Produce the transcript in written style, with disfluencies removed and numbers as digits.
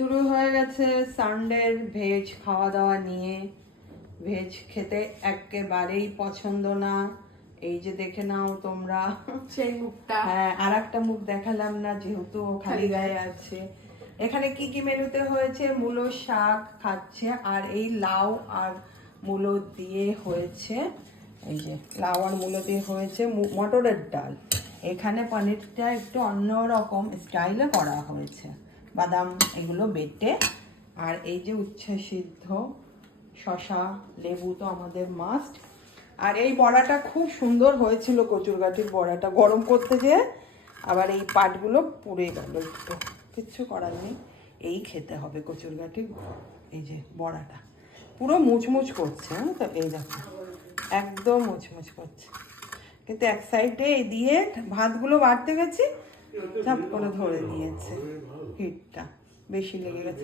শুরু হয়ে গেছে সানডের ভেজ খাওয়া দাওয়া নিয়ে। ভেজ খেতে একেবারেই পছন্দ না, এই যে দেখে নাও তোমরা সেই মুখটা। হ্যাঁ, আর একটা মুখ দেখালাম না যেহেতু ও খালি গায়ে আছে। এখানে কি কি মেনুতে হয়েছে, মূলো শাক খাচ্ছে, আর এই লাউ আর মূলো দিয়ে হয়েছে, এই যে লাউ আর মূলো দিয়ে হয়েছে মটরের ডাল। এখানে পনিরটা একটু অন্যরকম স্টাইলে করা হয়েছে, বাদাম এগুলো বেটে। আর এই যে উচ্ছে সিদ্ধ, শশা, লেবু তো আমাদের মাস্ট। আর এই বড়াটা খুব সুন্দর হয়েছিল, কচুরগাঠির বড়াটা গরম করতে যেয়ে আবার এই পাটগুলো পুড়ে গেল, একটু কিচ্ছু করার নেই, এই খেতে হবে কচুরগাঠির। এই যে বড়াটা পুরো মুচমুচ করছে, হ্যাঁ তো এই দেখো একদম মুচমুচ করছে, কিন্তু এক সাইডে দিয়ে ভাতগুলো বাড়তে গেছি চাপ করে ধরে নিয়েছে, হিটটা বেশি লেগে গেছে।